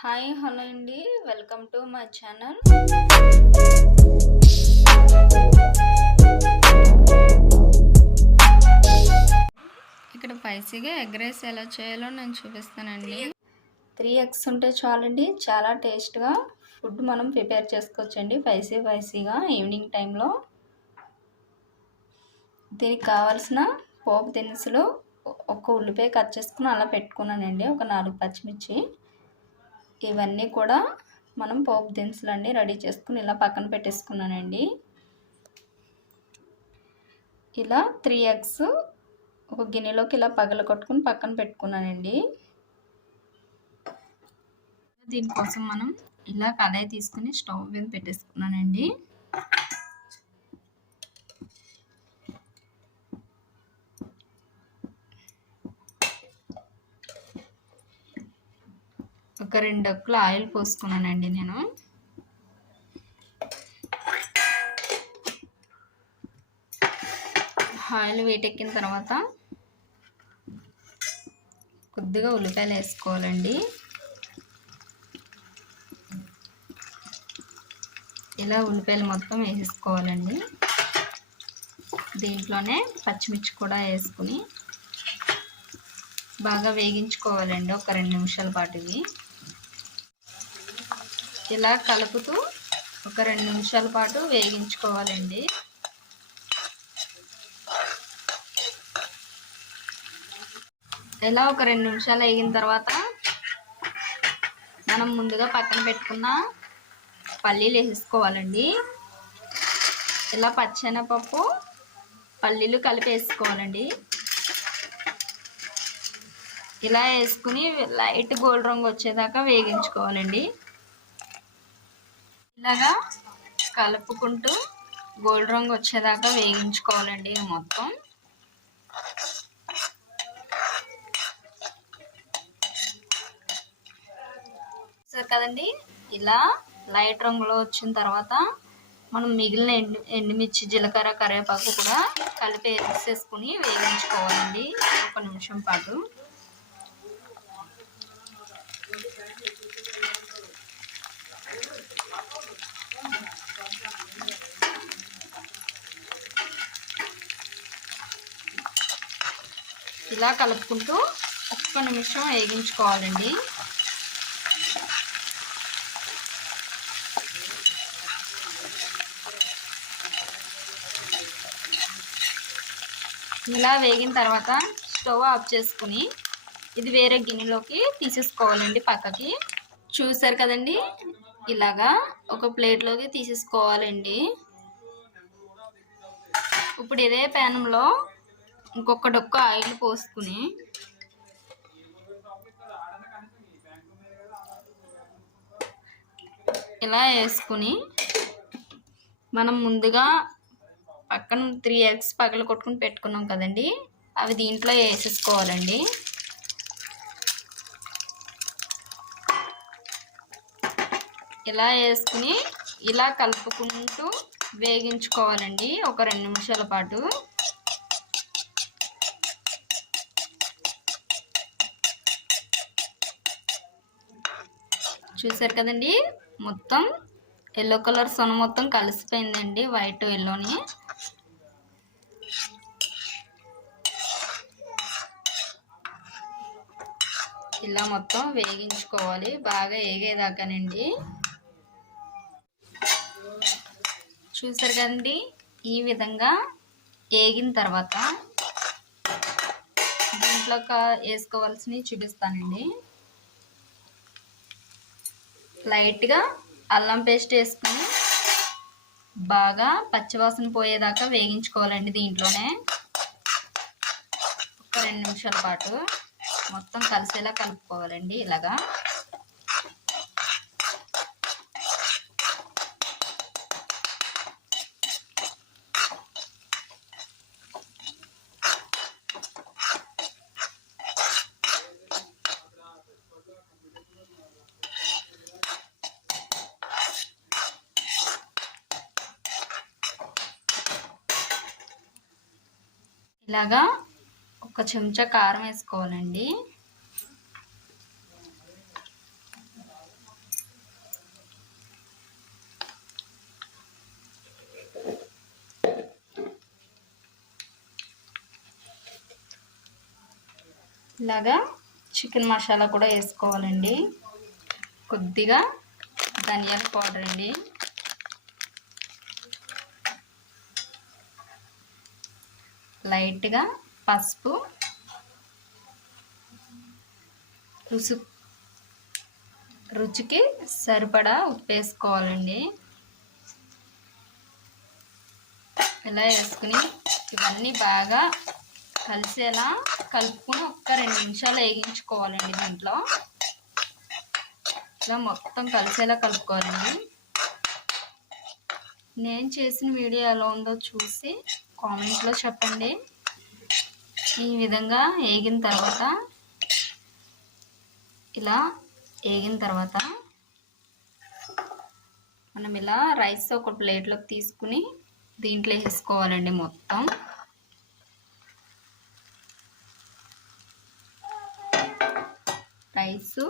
Hi hello అండి. Welcome to my channel. ఇక్కడ స్పైసీగా ఎగ్ రైస్ ఎలా చేయాలో నేను చూపిస్తానండి. 3 ఎగ్స్ ఉంటే చాలండి, చాలా టేస్ట్గా ఫుడ్ మనం ప్రిపేర్ చేసుకోవచ్చండి. స్పైసీగా ఈవినింగ్ టైంలో. దీనికి కావాల్సిన పోపు దినుసులు, ఒక ఉల్లిపాయ కట్ చేసుకుని అలా పెట్టుకున్నానండి, ఒక 4 పచ్చిమిర్చి. ఇవన్నీ కూడా మనం పోపు దినుసులు అన్నీ రెడీ చేసుకుని ఇలా పక్కన పెట్టేసుకున్నానండి. ఇలా 3 ఎగ్స్ ఒక గిన్నెలోకి ఇలా పగలగొట్టుకుని పక్కన పెట్టుకున్నానండి. దీనికోసం మనం ఇలా కడాయి తీసుకుని స్టవ్ మీద పెట్టేసుకున్నానండి. ఒక 2 డొక్కులు ఆయిల్ పోసుకున్నానండి నేను. ఆయిల్ వేటెక్కిన తర్వాత కొద్దిగా ఉల్లిపాయలు వేసుకోవాలండి. ఇలా ఉల్లిపాయలు మొత్తం వేసేసుకోవాలండి. దీంట్లోనే పచ్చిమిర్చి కూడా వేసుకుని బాగా వేగించుకోవాలండి ఒక 2 నిమిషాల పాటు. ఇవి ఇలా కలుపుతూ ఒక 2 నిమిషాల పాటు వేగించుకోవాలండి. ఇలా ఒక 2 నిమిషాలు వేగిన తర్వాత మనం ముందుగా పక్కన పెట్టుకున్న పల్లీలు వేసుకోవాలండి. ఇలా పచ్చెనపప్పు పల్లీలు కలిపి వేసుకోవాలండి. ఇలా వేసుకుని లైట్ గోల్డ్ రంగు వచ్చేదాకా వేగించుకోవాలండి. ఇలాగా కలుపుకుంటూ గోల్డ్ రంగు వచ్చేదాకా వేగించుకోవాలండి మొత్తం. సరే కదండి, ఇలా లైట్ రంగులో వచ్చిన తర్వాత మనం మిగిలిన ఎండుమిర్చి, జీలకర్ర, కరివేపాకు కూడా కలిపి వేసేసుకుని వేగించుకోవాలండి 1 నిమిషం పాటు. ఇలా కలుపుకుంటూ 1 నిమిషం వేగించుకోవాలండి. ఇలా వేగిన తర్వాత స్టవ్ ఆఫ్ చేసుకుని ఇది వేరే గిన్నెలోకి తీసేసుకోవాలండి పక్కకి. చూసారు కదండి, ఇలాగా ఒక ప్లేట్లోకి తీసేసుకోవాలండి. ఇప్పుడు ఇదే ప్యాన్లో ఇంకొక డొక్క ఆయిల్ పోసుకుని ఇలా వేసుకుని మనం ముందుగా పక్కన 3 ఎగ్స్ పగల కొట్టుకుని పెట్టుకున్నాం కదండి, అవి దీంట్లో వేసేసుకోవాలండి. ఇలా వేసుకుని ఇలా కలుపుకుంటూ వేగించుకోవాలండి ఒక 2 నిమిషాల పాటు. చూసారు కదండి, మొత్తం ఎల్లో కలర్ సొన మొత్తం కలిసిపోయిందండి, వైట్ ఎల్లోని. ఇలా మొత్తం వేగించుకోవాలి బాగా వేగేదాకానండి. చూసారు కదండి, ఈ విధంగా వేగిన తర్వాత దీంట్లో వేసుకోవాల్సినవి చూపిస్తానండి. లైట్గా అల్లం పేస్ట్ వేసుకుని బాగా పచ్చివాసన పోయేదాకా వేగించుకోవాలండి. దీంట్లోనే ఒక 2 నిమిషాల పాటు మొత్తం కలిసేలా కలుపుకోవాలండి. ఇలాగా ఇలాగా ఒక చెంచా కారం వేసుకోవాలండి. ఇలాగా చికెన్ మసాలా కూడా వేసుకోవాలండి. కొద్దిగా ధనియాల పౌడర్ అండి, లైట్గా పసుపు, రుచికి సరిపడా ఉప్పు వేసుకోవాలండి. ఇలా వేసుకుని ఇవన్నీ బాగా కలిసేలా కలుపుకొని ఒక్క 2 నిమిషాలు వేగించుకోవాలండి. దీంట్లో ఇలా మొత్తం కలిసేలా కలుపుకోవాలండి. నేను చేసిన వీడియో ఎలా ఉందో చూసి కామెంట్లో చెప్పండి. ఈ విధంగా వేగిన తర్వాత మనం ఇలా రైస్ ఒక ప్లేట్లోకి తీసుకుని దీంట్లో వేసుకోవాలండి. మొత్తం రైసు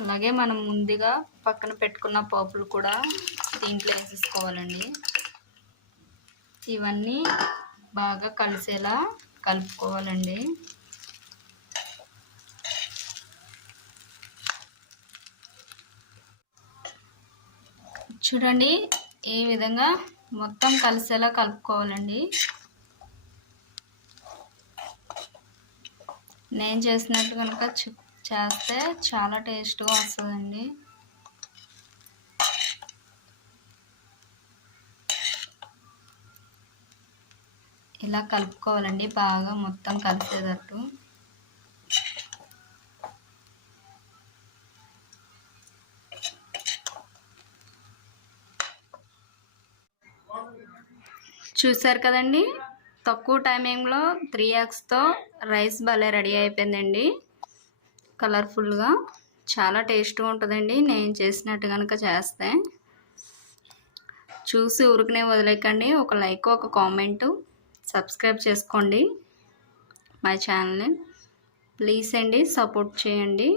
అలాగే మనం ముందుగా పక్కన పెట్టుకున్న పోపులు కూడా దీంట్లో వేసేసుకోవాలండి. ఇవన్నీ బాగా కలిసేలా కలుపుకోవాలండి. చూడండి, ఈ విధంగా మొత్తం కలిసేలా కలుపుకోవాలండి. నేను చేసినట్టు కనుక చేస్తే చాలా టేస్ట్గా వస్తుందండి. ఇలా కలుపుకోవాలండి బాగా మొత్తం కలిసేటట్టు. చూసారు కదండి, తక్కువ టైమింగ్లో 3 eggsతో రైస్ భలే రెడీ అయిపోయిందండి. కలర్ఫుల్గా చాలా టేస్ట్గా ఉంటుందండి. నేను చేసినట్టు కనుక చేస్తే చూసి ఊరికనే వదిలేకండి. ఒక లైక్, ఒక కామెంటు, సబ్స్క్రైబ్ చేసుకోండి మై ఛానల్ని. ప్లీజ్ అండి, సపోర్ట్ చేయండి.